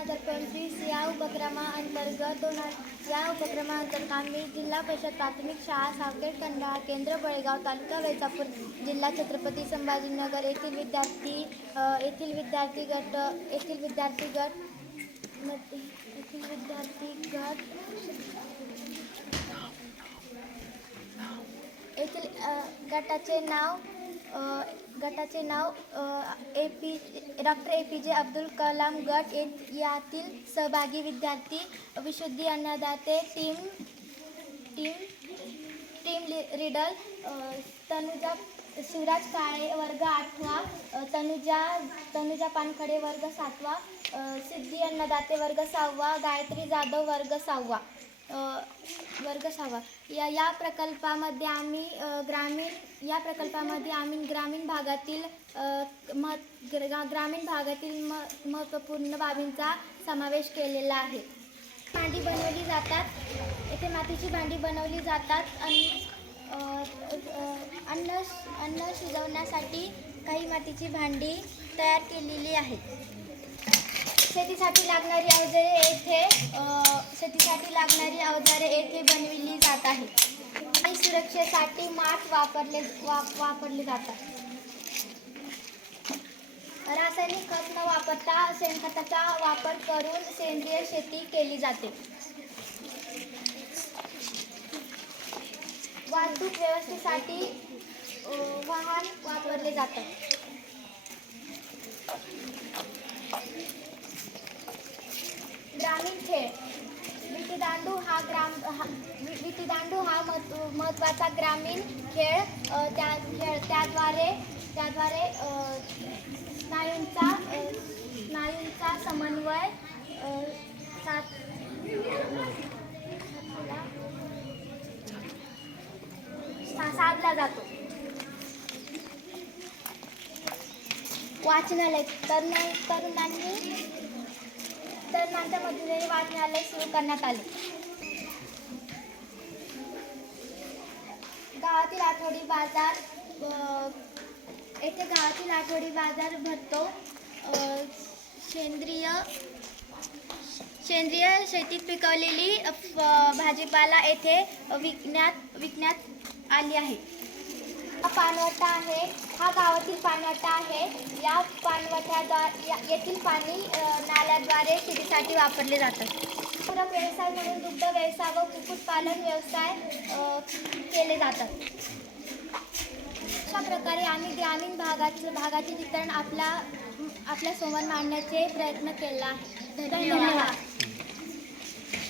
2025 या उपक्रमाअंतर्गत आम्ही जिल्हा परिषद प्राथमिक शाळा सावखेड खंडाळा केंद्र बळेगाव तालुका वैजापूर जिल्हा छत्रपती संभाजीनगर येथील विद्यार्थी गटाचे नाव डॉक्टर APJ अब्दुल कलाम गट यातील सहभागी विद्यार्थी विशुद्धी अन्नदाते टीम लीडर तनुजा शिवराज काळे वर्ग 8वा, तनुजा पानखडे वर्ग 7वा, सिद्धी अन्नदाते वर्ग 6वा, गायत्री जाधव वर्ग 6वा. या प्रकल्पामध्ये आम्ही ग्रामीण भागातील महत्त्वपूर्ण बाबींचा समावेश केलेला आहे. भांडी बनवली जातात. येथे मातीची भांडी बनवली जातात. अन्न शिजवण्यासाठी काही मातीची भांडी तयार केलेली आहेत. शेतीसाठी लागणारी अवजारे येथे बनविली जात आहेत. आणि सुरक्षेसाठी माठ वापरले जातात. रासायनिक खत न वापरता शेणखताचा वापर करून सेंद्रिय शेती केली जाते. वाहतूक व्यवस्थेसाठी वाहन वापरले जातात. ग्रामीण खेळ विटीदांडू हा महत्त्वाचा ग्रामीण खेळ. त्याद्वारे स्नायूंचा समन्वय साधला जातो. वाचनालय तरुणांच्या मदतीने वाचनालय सुरू करण्यात आले. गावातील आठवडी बाजार भरतो. सेंद्रिय शेतीत पिकवलेली भाजीपाला येथे विकण्यात आली आहे. हा गावातील पाणवठा आहे. या येथील पाणी नाल्याद्वारे शेतीसाठी वापरले जातात. पूरक व्यवसाय म्हणून दुग्ध व्यवसाय व कुक्कुटपालन व्यवसाय केले जातात. अशा प्रकारे आम्ही ग्रामीण भागाचे चित्रण आपल्या समोर मांडण्याचे प्रयत्न केला आहे. धन्यवाद.